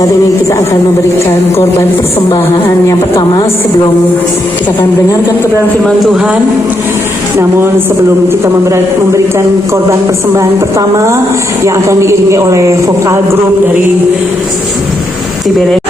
saat ini kita akan memberikan korban persembahan. Yang pertama, sebelum kita akan mendengarkan kebenaran firman Tuhan, namun sebelum kita memberikan korban persembahan pertama yang akan diiringi oleh vokal grup dari Tiberias.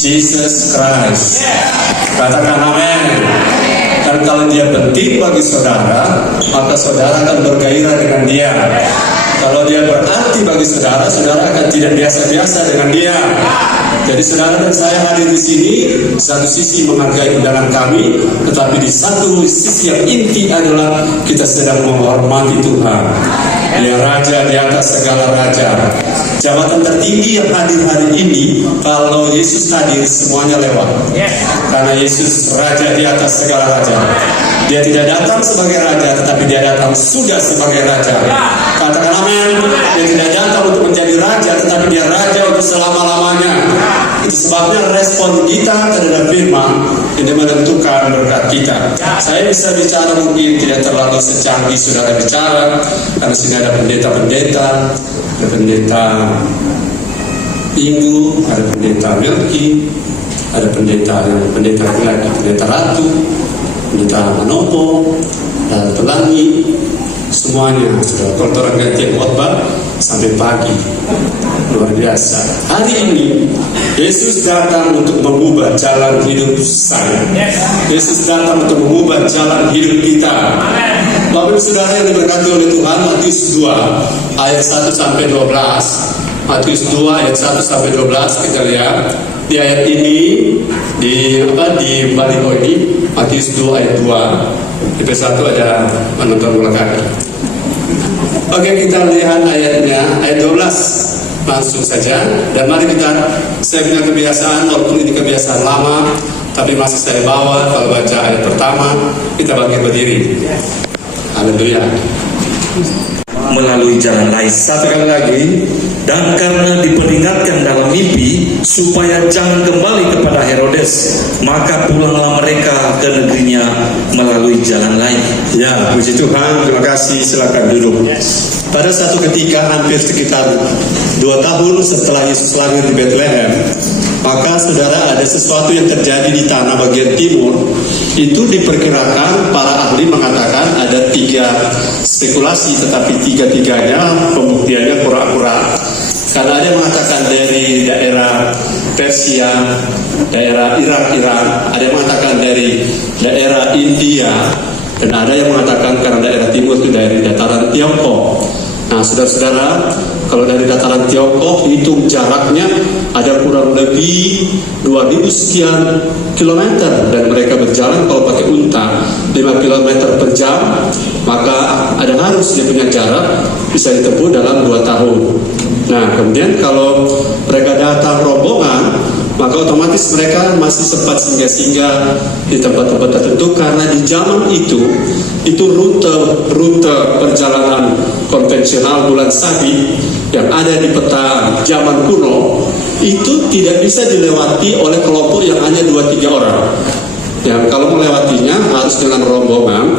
Jesus Christ. Katakan amin. Dan kalau dia penting bagi saudara, maka saudara akan bergairah dengan dia. Kalau dia berarti bagi saudara, saudara akan tidak biasa-biasa dengan dia. Jadi saudara dan saya hadir di sini, satu sisi menghargai undangan kami, tetapi di satu sisi yang inti adalah kita sedang menghormati Tuhan. Dia Raja di atas segala raja. Jabatan tertinggi yang hadir hari ini, kalau Yesus hadir semuanya lewat. Karena Yesus Raja di atas segala raja. Dia tidak datang sebagai raja, tetapi dia datang sudah sebagai raja. Katakan amin. Dia tidak datang untuk menjadi raja, tetapi dia raja untuk selama-lamanya. Itu sebabnya respon kita terhadap firman ini menentukan berkat kita. Saya bisa bicara mungkin tidak terlalu secanggih saudara bicara, karena sini ada pendeta-pendeta, ada pendeta Minggu, ada pendeta Melki, ada pendeta lagi, pendeta Ratu, pendeta Manopo, dan Pelangi. Semuanya sudah kotoran gantian khotbah sampai pagi, luar biasa. Hari ini Yesus datang untuk mengubah jalan hidup saya. Yesus datang untuk mengubah jalan hidup kita. Bapak Ibu Saudara yang diberkati oleh Tuhan, Matius 2 ayat 1 sampai 12. Matius 2 ayat 1 sampai 12 kita lihat. Di ayat ini di baliho ini Matius 2 ayat 2. Di PS1 ada penonton bola kaki. Oke, kita lihat ayatnya, ayat 12 langsung saja. Dan mari saya punya kebiasaan, walaupun ini kebiasaan lama, tapi masih saya bawa. Kalau baca ayat pertama, kita bangkit berdiri. Haleluya. Melalui jalan lain. Satu kali lagi. Dan karena diperingatkan dalam mimpi supaya jangan kembali kepada Herodes, maka pulanglah mereka ke negerinya melalui jalan lain. Ya, puji Tuhan. Terima kasih. Silakan duduk. Pada satu ketika hampir sekitar 2 tahun setelah Yesus lahir di Bethlehem, maka saudara, ada sesuatu yang terjadi di tanah bagian timur. Itu diperkirakan para ahli mengatakan ada 3 spekulasi, tetapi 3-tiganya pembuktiannya kurang-kurang. Karena ada yang mengatakan dari daerah Persia, daerah Iran, ada yang mengatakan dari daerah India, dan ada yang mengatakan karena daerah timur itu dari dataran Tiongkok. Nah, saudara-saudara, kalau dari dataran Tiongkok hitung jaraknya ada kurang lebih 2000 sekian kilometer, dan mereka berjalan kalau pakai unta 5 km per jam, maka ada harus dia punya jarak bisa ditempuh dalam 2 tahun. Nah, kemudian kalau mereka datang rombongan, maka otomatis mereka masih sempat singgah-singgah di tempat-tempat tertentu, karena di zaman itu rute perjalanan konvensional bulan sabit yang ada di peta zaman kuno itu tidak bisa dilewati oleh kelompok yang hanya 2-3 orang. Yang kalau melewatinya harus dengan rombongan,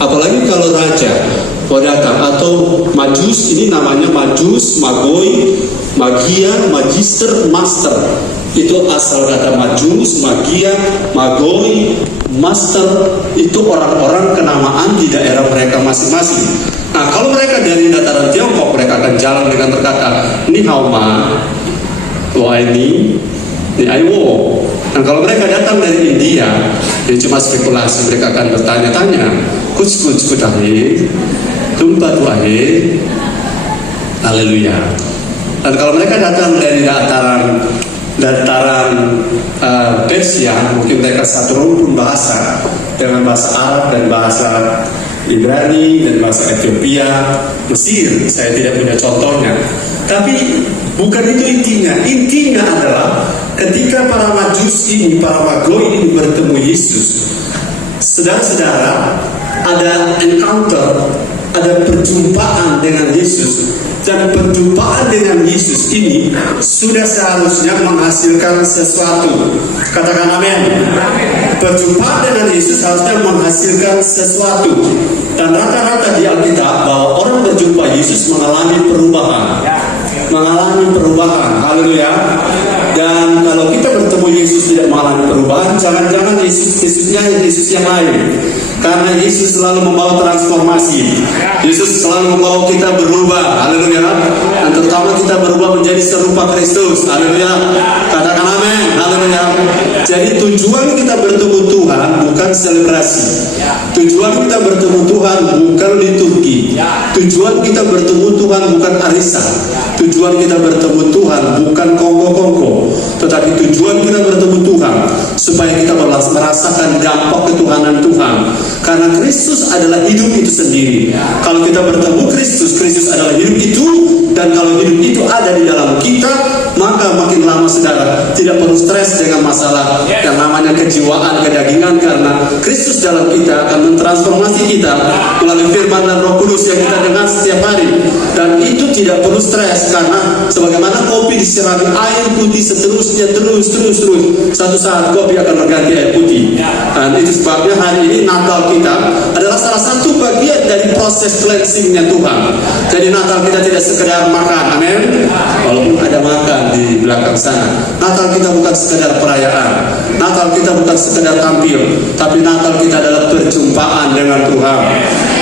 apalagi kalau raja mau datang atau majus, ini namanya majus, magoi, magia, magister, master. Itu asal kata majus, magia, magoi, master, itu orang-orang kenamaan di daerah mereka masing-masing. Nah, kalau mereka dari dataran Tiongkok, mereka akan jalan dengan berkata, "Ni hao ma, wo ai ni ai wo." Dan kalau mereka datang dari India, ini cuma spekulasi, mereka akan bertanya-tanya, "Kuch kutahe, tumpa tuahe." Haleluya. Dan kalau mereka datang dari dataran Persia, mungkin mereka satu rumpun bahasa dengan bahasa Arab dan bahasa Ibrani dan bahasa Ethiopia, Mesir. Saya tidak punya contohnya, tapi bukan itu intinya. Intinya adalah ketika para majus ini, para magoi ini bertemu Yesus, saudara-saudara, ada encounter, ada perjumpaan dengan Yesus. Dan perjumpaan dengan Yesus ini sudah seharusnya menghasilkan sesuatu. Katakan amin. Perjumpaan dengan Yesus harusnya menghasilkan sesuatu. Dan rata-rata di Alkitab bahwa orang berjumpa Yesus mengalami perubahan. Mengalami perubahan. Haleluya. Dan kalau kita bertemu Yesus tidak mengalami perubahan, jangan-jangan Yesusnya Yesus yang lain. Karena Yesus selalu membawa transformasi. Yesus selalu membawa kita berubah. Haleluya. Dan terutama kita berubah menjadi serupa Kristus. Haleluya. Katakan amin. Haleluya. Haleluya. Jadi tujuan kita bertemu Tuhan bukan selebrasi. Tujuan kita bertemu Tuhan bukan liturgi. Tujuan kita bertemu Tuhan bukan arisan. Tujuan kita bertemu Tuhan bukan kongko-kongko. Tetapi tujuan kita bertemu Tuhan supaya kita merasakan dampak ketuhanan Tuhan. Karena Kristus adalah hidup itu sendiri. Kalau kita bertemu Kristus, Kristus adalah hidup itu. Dan kalau hidup itu ada di dalam kita, maka makin lama saudara tidak perlu stres dengan masalah yang namanya kejiwaan, kedagingan, karena Kristus dalam kita akan mentransformasi kita melalui firman dan Roh Kudus yang kita dengar setiap hari. Dan itu tidak perlu stres, karena sebagaimana kopi disirami air putih seterusnya terus. Satu saat kopi akan mengganti air putih. Dan itu sebabnya hari ini Natal kita adalah salah satu bagian dari proses cleansingnya Tuhan. Jadi Natal kita tidak sekedar makan, amin. Walaupun ada makan di belakang sana. Natal kita bukan sekedar perayaan. Natal kita bukan sekedar tampil, tapi Natal kita adalah perjumpaan dengan Tuhan.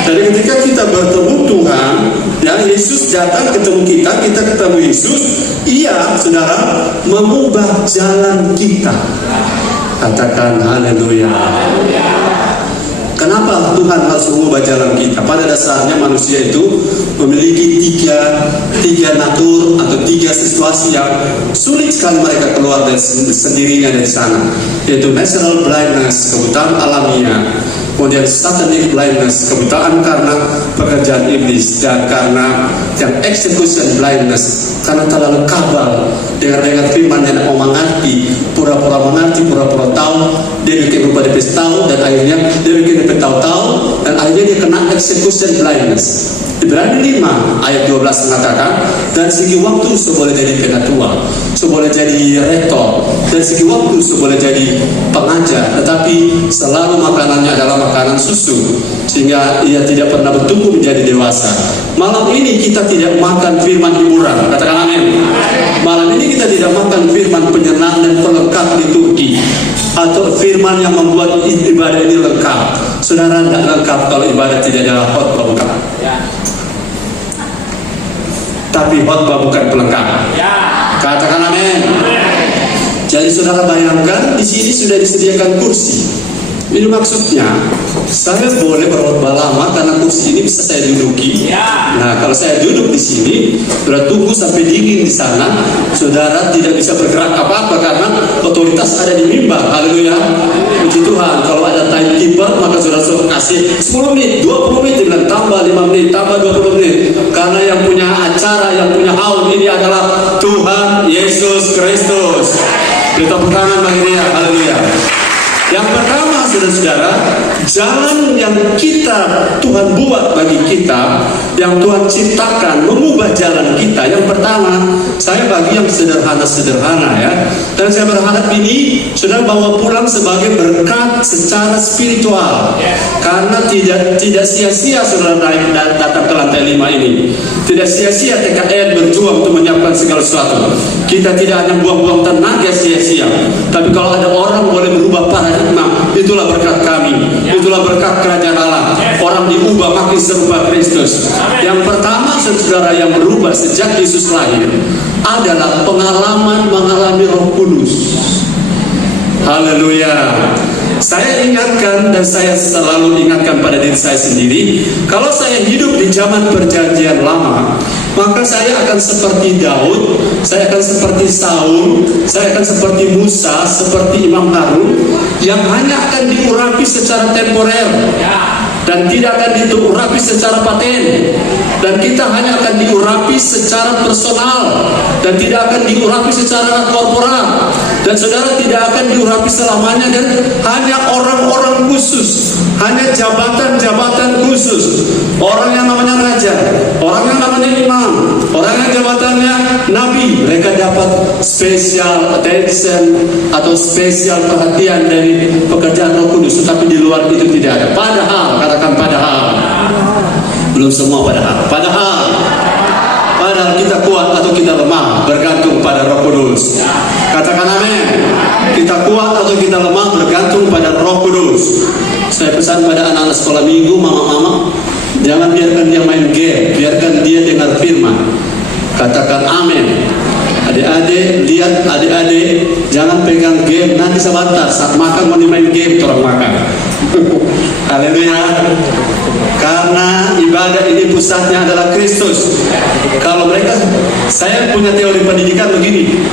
Jadi ketika kita bertemu Tuhan, ya Yesus datang ketemu kita ketemu Yesus, Ia, saudara, mengubah jalan kita. Katakan haleluya. Kenapa Tuhan harus mengubah jalan kita? Pada dasarnya manusia itu memiliki tiga natur atau tiga situasi yang sulit sekali mereka keluar dari sendirinya dari sana, yaitu natural blindness, kebutaan alamiah, kemudian satanic blindness, kebutaan karena pekerjaan iblis, dan karena yang execution blindness, karena terlalu kabal dengan firman yang mau mengerti, pura-pura mengerti, pura-pura tahu, dia bikin rupa dia tahu, dan akhirnya dia bikin dia tahu-tahu, dan akhirnya dia kena execution blindness. Ibrani 5 ayat 12 mengatakan, dan segi waktu seboleh jadi penatua, seboleh jadi rektor, dan segi waktu seboleh jadi pengajar, tetapi selalu makanannya adalah makanan susu, sehingga ia tidak pernah bertumbuh menjadi dewasa. Malam ini kita tidak makan firman hiburan, katakan amin. Malam ini kita tidak makan firman penyenang dan pelengkap liturgi, atau firman yang membuat ibadah ini lengkap. Saudara, tidak lengkap kalau ibadah tidak ada khotbah, bukan. Tapi khotbah bukan pelengkap. Katakan amin. Jadi saudara bayangkan, di sini sudah disediakan kursi. Ini maksudnya saya boleh berkhotbah lama karena kursi ini bisa saya duduki. Nah, kalau saya duduk di sini, sudah tunggu sampai dingin di sana, saudara tidak bisa bergerak apa-apa karena otoritas ada di mimbar. Haleluya. Puji Tuhan. Kalau ada timekeeper, maka saudara suruh kasih 10 menit, 20 menit, dan tambah 5 menit, tambah 20 menit. Karena yang punya acara, yang punya haul ini adalah Tuhan Yesus Kristus. Kita tangan bagi dia. Haleluya. Yang pertama, saudara-saudara, jalan yang Tuhan buat bagi kita, yang Tuhan ciptakan, mengubah jalan kita. Yang pertama, saya bagi yang sederhana-sederhana ya. Dan saya berharap ini saudara bawa pulang sebagai berkat secara spiritual. Karena tidak sia-sia saudara datang ke lantai 5 ini. Tidak sia-sia TKN berjuang untuk menyiapkan segala sesuatu. Kita tidak hanya buang-buang tenaga sia-sia. Tapi kalau ada orang boleh berubah paradigma, itulah berkat kami. Itulah berkat kerajaan Allah. Orang diubah makin serupa Kristus. Yang pertama saudara yang berubah sejak Yesus lahir adalah pengalaman mengalami Roh Kudus. Haleluya. Saya ingatkan dan saya selalu ingatkan pada diri saya sendiri, kalau saya hidup di zaman perjanjian lama, maka saya akan seperti Daud, saya akan seperti Saul, saya akan seperti Musa, seperti Imam Harun, yang hanya akan diurapi secara temporer dan tidak akan diurapi secara paten, dan kita hanya akan diurapi secara personal dan tidak akan diurapi secara korporal, dan saudara tidak akan diurapi selamanya, dan hanya orang-orang khusus, hanya jabatan-jabatan khusus, orang yang namanya raja, orang yang namanya imam, orang yang jabatannya nabi, mereka dapat special attention atau spesial perhatian dari pekerjaan Roh Kudus. Tetapi di luar itu tidak ada. Padahal, katakan padahal, belum semua padahal kita kuat atau kita lemah bergantung pada Roh Kudus. Katakan amin. Kita kuat atau kita lemah bergantung pada Roh Kudus. Saya pesan pada anak-anak sekolah minggu, mama-mama, jangan biarkan dia main game, biarkan dia dengar firman. Katakan amin. Adik-adik, lihat adik-adik, jangan pegang game, nanti sebentar saat makan mau main game, orang makan. Haleluya. Karena ibadah ini pusatnya adalah Kristus. Kalau mereka, saya punya teori pendidikan begini.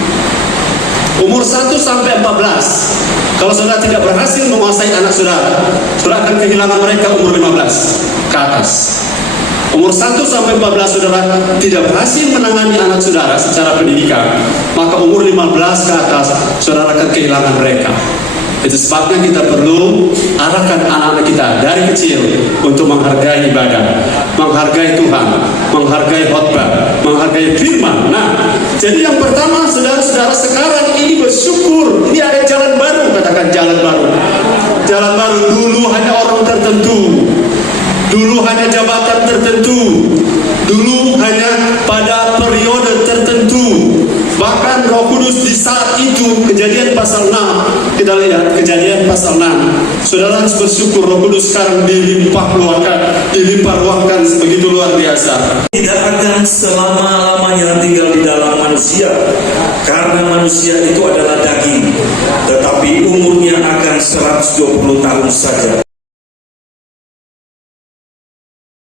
Umur 1 sampai 14, kalau saudara tidak berhasil menguasai anak saudara, saudara akan kehilangan mereka umur 15 ke atas. Umur 1 sampai 14 saudara tidak berhasil menangani anak saudara secara pendidikan, maka umur 15 ke atas saudara akan kehilangan mereka. Itu sebabnya kita perlu arahkan anak-anak kita dari kecil untuk menghargai ibadah, menghargai Tuhan, menghargai khotbah, menghargai firman. Nah, jadi yang pertama saudara-saudara sekarang ini bersyukur, ini ada jalan baru, katakan jalan baru. Jalan baru, dulu hanya orang tertentu, dulu hanya jabatan tertentu, dulu hanya pada periode tertentu. Bahkan Roh Kudus di saat itu, Kejadian pasal 6, kita lihat Kejadian pasal 6. Saudara harus bersyukur Roh Kudus sekarang dilimpah ruahkan begitu luar biasa. Tidak akan selama-lamanya tinggal di dalam manusia, karena manusia itu adalah daging, tetapi umurnya akan 120 tahun saja.